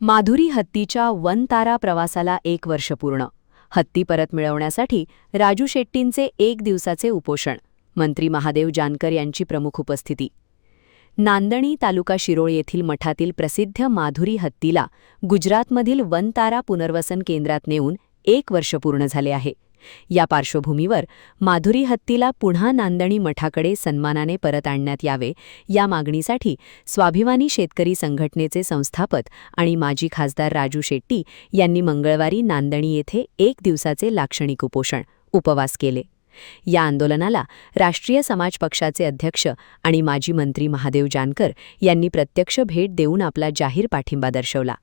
माधुरी हत्तीच्या वनतारा प्रवासाला 1 वर्ष पूर्ण. हत्ती परत मिळवण्यासाठी राजू शेट्टींचे 1 दिवसाचे उपोषण. मंत्री महादेव जानकर यांची प्रमुख उपस्थिती. नांदणी तालुका शिरोळ येथील मठातील प्रसिद्ध माधुरी हत्तीला गुजरातमधील वनतारा पुनर्वसन केंद्रात नेऊन 1 वर्ष पूर्ण झाले आहे. या पार्श्वभूमीवर माधुरी हत्तीला पुन्हा नांदणी मठाकडे सन्मानाने परत आणण्यात यावे या मागणीसाठी स्वाभिमानी शेतकरी संघटनेचे संस्थापक आणि माजी खासदार राजू शेट्टी यांनी मंगळवारी नांदणी येथे 1 दिवसाचे लाक्षणिक उपवास केले. या आंदोलनाला राष्ट्रीय समाज पक्षाचे अध्यक्ष आणि माजी मंत्री महादेव जानकर यांनी प्रत्यक्ष भेट देऊन आपला जाहीर पाठिंबा दर्शवला.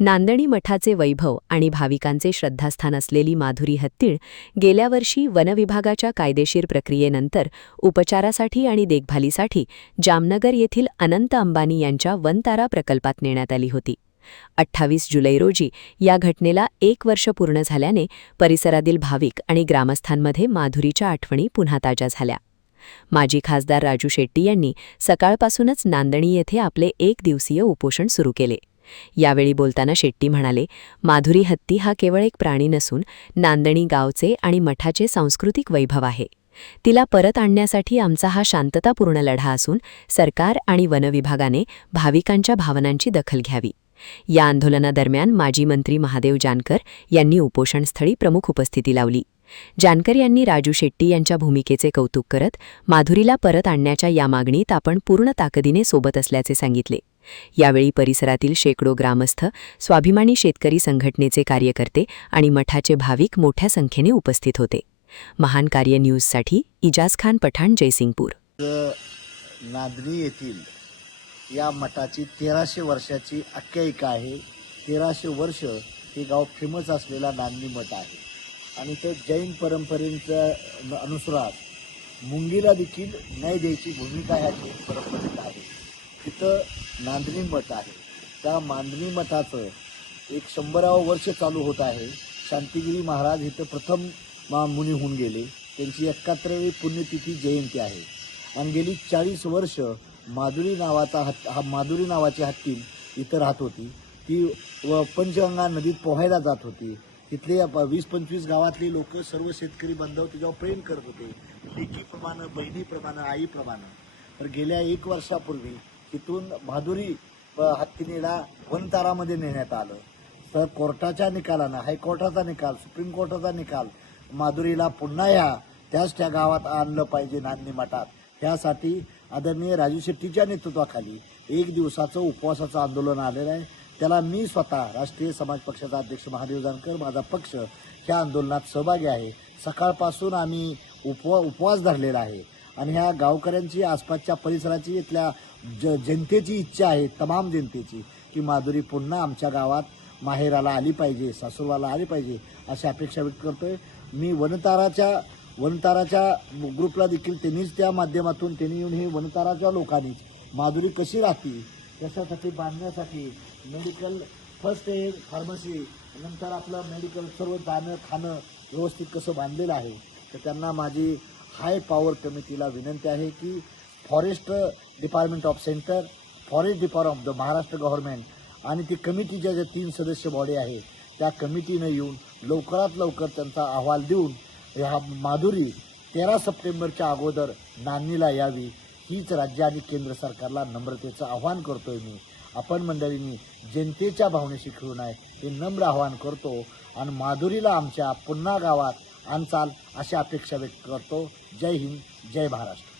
नांदणी मठाचे वैभव आणि भाविकांचे श्रद्धास्थान असलेली माधुरी हत्तीळ गेल्या वर्षी वनविभागाच्या कायदेशीर प्रक्रियेनंतर उपचारासाठी आणि देखभालीसाठी जामनगर येथील अनंत अंबानी यांच्या वनतारा प्रकल्पात नेण्यात आली होती. 28 जुलै रोजी या घटनेला 1 वर्ष पूर्ण झाल्याने परिसरातील भाविक आणि ग्रामस्थांमध्ये माधुरीच्या आठवणी पुन्हा ताज्या झाल्या. माजी खासदार राजू शेट्टी यांनी सकाळपासूनच नांदणी येथे आपले 1 दिवसीय उपोषण सुरू केले. यावेळी बोलताना शेट्टी म्हणाले, माधुरी हत्ती हा केवळ एक प्राणी नसून नांदणी गावचे आणि मठाचे सांस्कृतिक वैभव आहे. तिला परत आणण्यासाठी आमचा हा शांततापूर्ण लढा असून सरकार आणि वनविभागाने भाविकांच्या भावनांची दखल घ्यावी. या आंदोलनादरम्यान माजी मंत्री महादेव जानकर यांनी उपोषणस्थळी प्रमुख उपस्थिती लावली. जानकर यांनी राजू शेट्टी यांच्या भूमिकेचे कौतुक करत माधुरीला परत आणण्याच्या या मागणीत आपण पूर्ण ताकदीने सोबत असल्याचे सांगितले. यावेळी परिसरातील शेकडो ग्रामस्थ, स्वाभिमानी शेतकरी संघटनेचे कार्यकर्ते आणि मठाचे भाविक मोठ्या संख्येने उपस्थित होते. महान कार्य न्यूजसाठी इजाज खान पठाण, जयसिंगपूर. नांदणी येथील या मठाची 1300 वर्षाची आख्यायिका आहे. 1300 वर्ष हे गाव फेमस असलेला नांदणी मठ आहे आणि ते जैन परंपरेच्या अनुसार मुंगीला देखील न्याय द्यायची भूमिका ह्या जैन परंपरेत आहे. तिथं नांदणी मठ आहे. त्या नांदणी मठाचं एक 100वे वर्ष चालू होत आहे. शांतिगिरी महाराज इथं प्रथम मुनी होऊन गेले. त्यांची 71वी पुण्यतिथी जयंती आहे आणि गेली 40 वर्ष माधुरी नावाची हत्ती इथं राहत होती. ती पंचगंगा नदीत पोहायला जात होती. तिथले 20-25 गावातली लोक, सर्व शेतकरी बांधव तिच्यावर प्रेम करत होते, लेकीप्रमाणे, बहिणीप्रमाणे, आईप्रमाणे. तर गेल्या 1 वर्षापूर्वी तिथून माधुरी हत्तीला वनतारामध्ये नेण्यात आलं. तर कोर्टाच्या निकालानं, हायकोर्टाचा निकाल, सुप्रीम कोर्टाचा निकाल, माधुरीला पुन्हा त्या गावात आणलं पाहिजे नांदणी मठात. त्यासाठी आदरणीय राजू शेट्टीच्या नेतृत्वाखाली 1 दिवसाचं उपवासाचं आंदोलन आलेलं आहे. त्याला मी स्वतः राष्ट्रीय समाज पक्षाचा अध्यक्ष महादेव जानकर, माझा पक्ष ह्या आंदोलनात सहभागी आहे. सकाळपासून आम्ही उपवास धरलेला आहे आणि ह्या गावकऱ्यांची, आसपासच्या परिसराची, इथल्या जनतेची इच्छा आहे, तमाम जनतेची, की माधुरी पुन्हा आमच्या गावात माहेराला आली पाहिजे, सासूरवाला आली पाहिजे अशी अपेक्षा व्यक्त करतोय. मी वनताराच्या ग्रुपला देखील त्यांनीच, त्या माध्यमातून त्यांनी येऊन हे वनताराच्या लोकांनीच माधुरी कशी राहते त्याच्यासाठी बांधण्यासाठी मेडिकल, फर्स्ट एड, फार्मसी, नंतर आपलं मेडिकल, सर्व जाणं खाणं व्यवस्थित कसं बांधलेलं आहे. तर त्यांना माझी हाय पॉवर कमिटीला विनंती आहे की forest department of centre, forest department of the Maharashtra government आणि ती कमिटीच्या ज्या 3 सदस्य बॉडी आहे त्या कमिटीनं येऊन लवकरात लवकर त्यांचा अहवाल देऊन ह्या माधुरी 13 सप्टेंबरच्या अगोदर नांदणीला यावी, हीच राज्य आणि केंद्र सरकारला नम्रतेचं आव्हान करतोय मी. आपण मंडळींनी जनतेच्या भावनेशी खेळू नये हे नम्र आवाहन करतो आणि माधुरीला आमच्या पुन्हा गावात आणचाल अशी अपेक्षा व्यक्त करतो. जय हिंद, जय महाराष्ट्र.